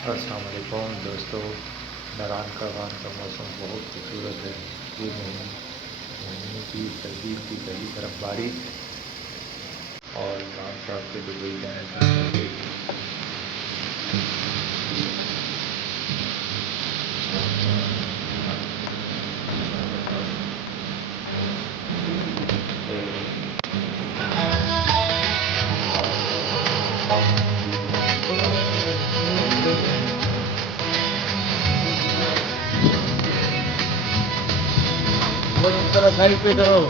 अस्सलाम वालेकुम दोस्तों। नारान का मौसम बहुत खूबसूरत है। ये महीने की सर्दी की पहली बर्फबारी और इमाम साहब के दुबई जाने से पहले जरा साइड पे करो।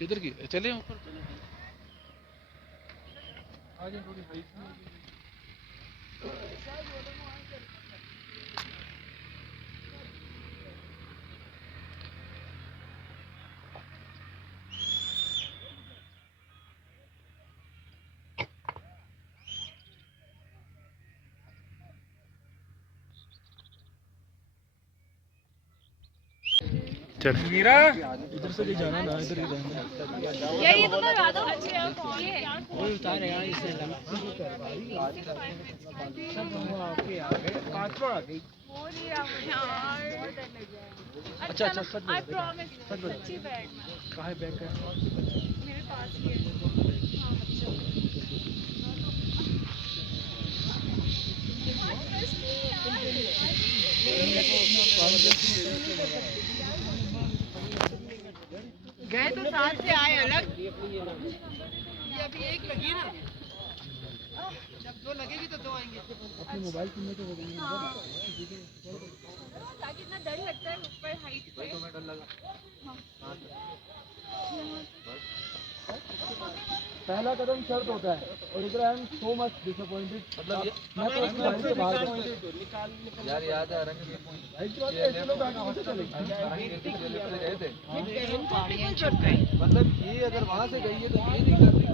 किधर की चले ऊपर चले आ जाए थोड़ी हाइट में चल मीरा इधर से भी जाना ना इधर ही जाना यार ये तो मैं लगा दो अच्छे यार ये वही उतारे यार इससे लगा सब वो आपके आ गए काटवा आ गई। हो नहीं रहा मुझे यार बहुत डर लग रहा है। अच्छा अच्छा सच आई बोलो प्रॉमिस सच बोलो सच्ची बैग में कहाँ है बैग का मेरे पास ही है। हाँ अच्छा। गए तो साथ से आए अलग। ये अभी एक लगी ना, जब दो लगेगी तो दो आएंगे। अपने मोबाइल की में तो हो गई ताकि इतना डर लगता है ऊपर हाइट पे। तो मैं डर लगा। पहला कदम शर्त होता है और इधर I am so much disappointed. मतलब मैं तो इस लाइन से बाहर हूं यार याद है रंग ये ऐसे लोग आगे कैसे चलेंगे? गए थे। पहाड़ियां चढ़ गए। मतलब ये अगर वहाँ से गई है तो ये नहीं कर रही।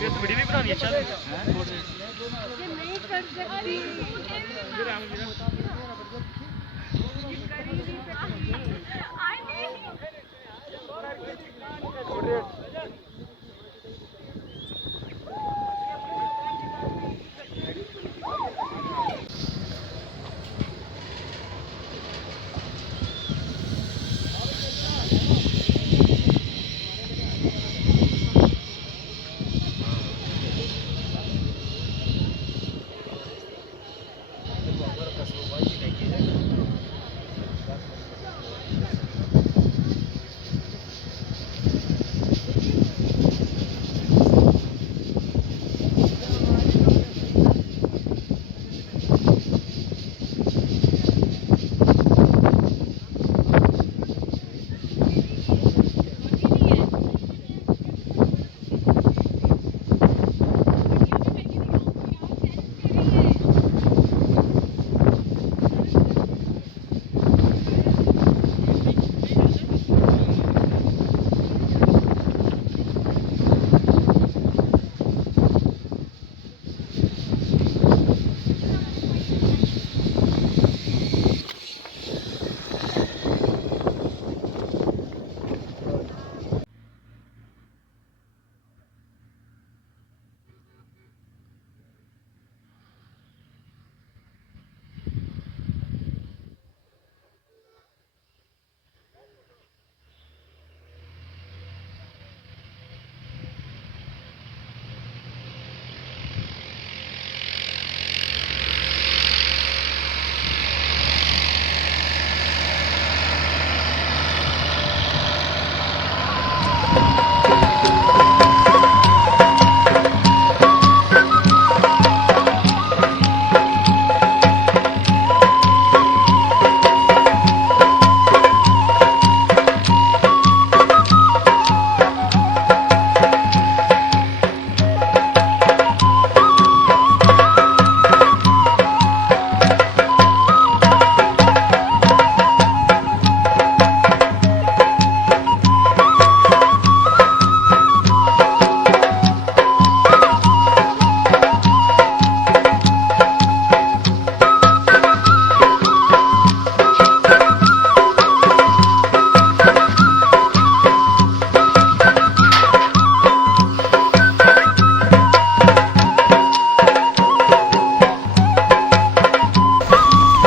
ये तो वीडियो भी बनानी है, चल ये नहीं कर सकती। आई नहीं।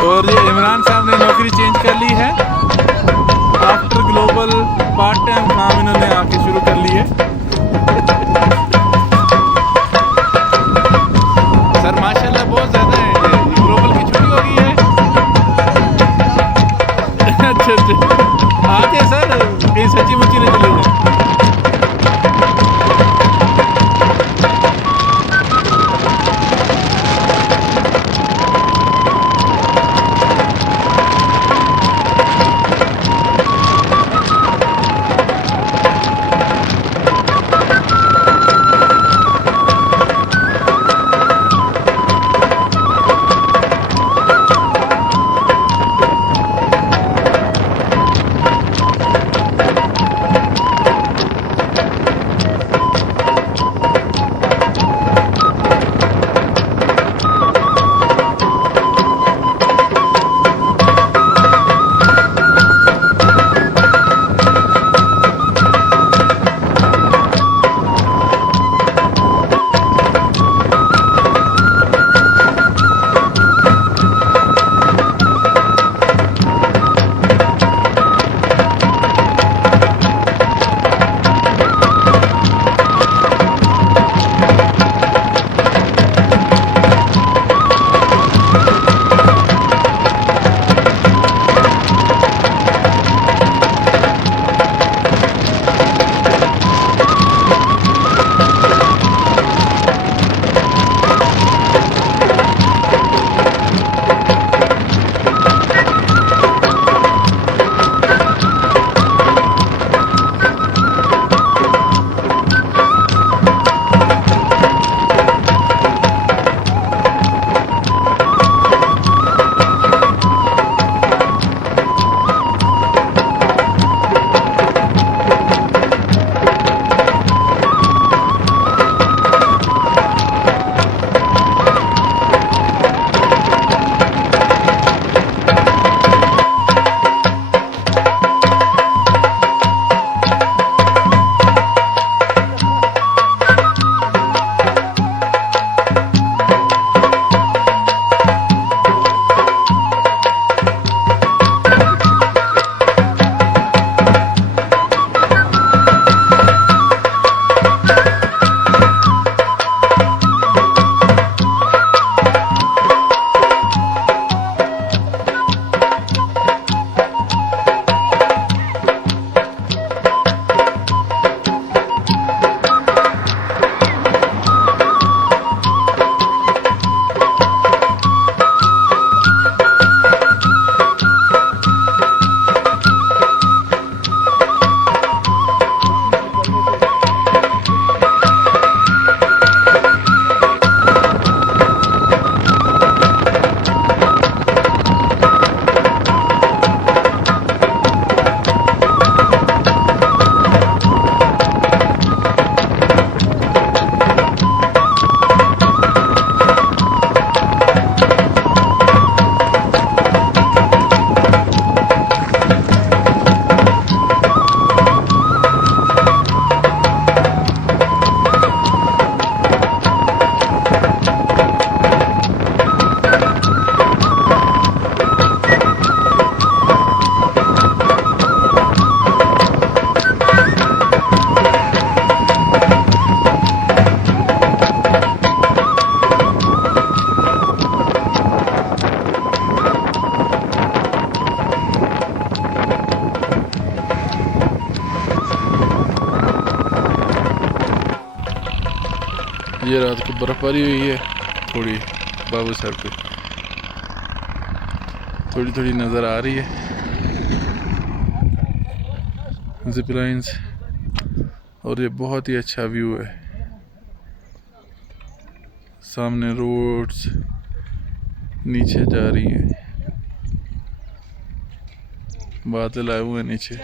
और ये इमरान साहब ने नौकरी चेंज कर ली है। आफ्टर ग्लोबल पार्ट टाइम काम इन्होंने आके शुरू कर ली है। सर माशाल्लाह बहुत ज़्यादा है। ये ग्लोबल की छुट्टी हो गई है। अच्छा आके सर कहीं सच्ची मुच्ची नहीं चले जाए। रात को बर्फबारी हुई है थोड़ी, बाबू सर पे थोड़ी थोड़ी नज़र आ रही है जिप लाइन्स, और ये बहुत ही अच्छा व्यू है। सामने रोड्स नीचे जा रही हैं, बादल आए हुए हैं नीचे।